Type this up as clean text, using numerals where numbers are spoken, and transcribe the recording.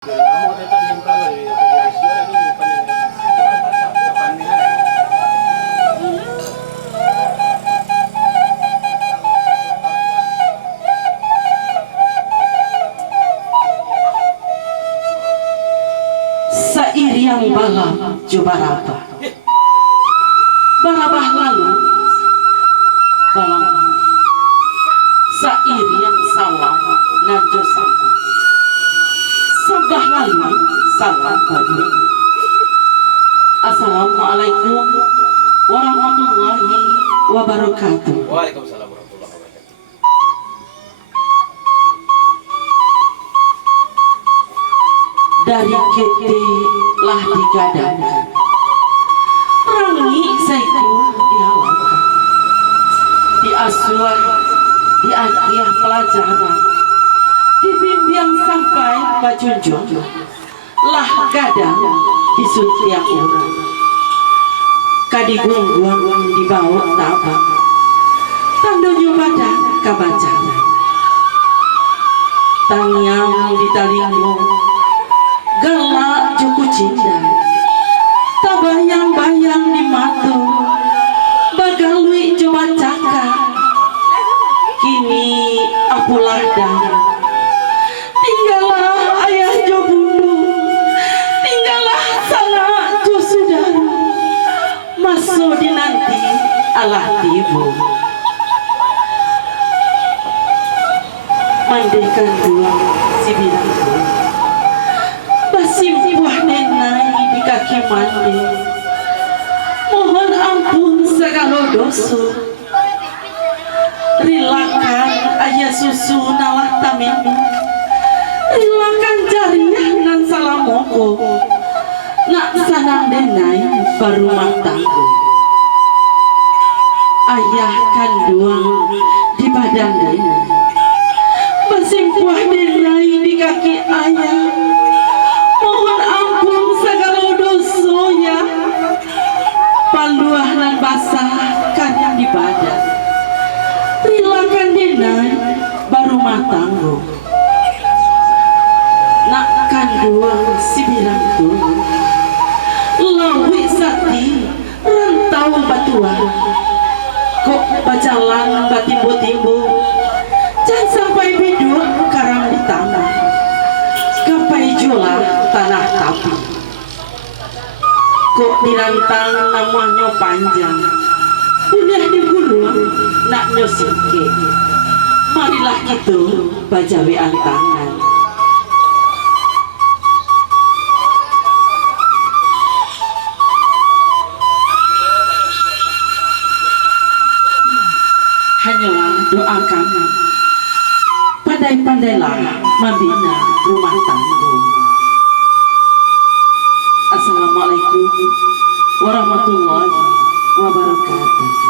Sairiang bala jubaraba barabah lalu balang sairiang salam najosan sabah lalu salam badu. Assalamualaikum warahmatullahi wabarakatuh. Waalaikumsalam warahmatullahi wabarakatuh. Dari kete lah digadang, rangi saiku dihalangkan, diasuh, diagiah pelajaran, dibimbing sampai bajunjung, lah gadang disuntiang urang, kadigungguang dibawa tabang, tandonyo badan kabacaran, tangyang ditalinggung, galak cukup cinta, tabayang-bayang di matu, bagalui coba cakap, kini apulah dah, tinggallah ayah jo bundu, tinggallah sana jo saudara, masuk di nanti alah tibu, mandikan dua si bidangku. Simpuh nenai di kaki mandi, mohon ampun segala dosa, rilakan ayah susu nalah tamimi, rilakan jariah nan salamoko, nak sanang denai barumah tangguh, ayah kanduang di badan denai, bersimpuh denai di kaki ayah. Mohon ampun segala dosonya, paluah dan basah kan di badan, rilakan denai baru matanggo, nak kanduang si bilang tuh, lawi sakti rantau batuan, kok bajalan batimbo-timbo, jangan sampai biduk karang di tanah, gapai jola tanah tapi kok dirantang namanya panjang udah di gunung nak nyosike, marilah gitu bajawean tangan. Hanyalah doa kami, pandai-pandailah membina rumah tangga. Assalamualaikum warahmatullahi wabarakatuh.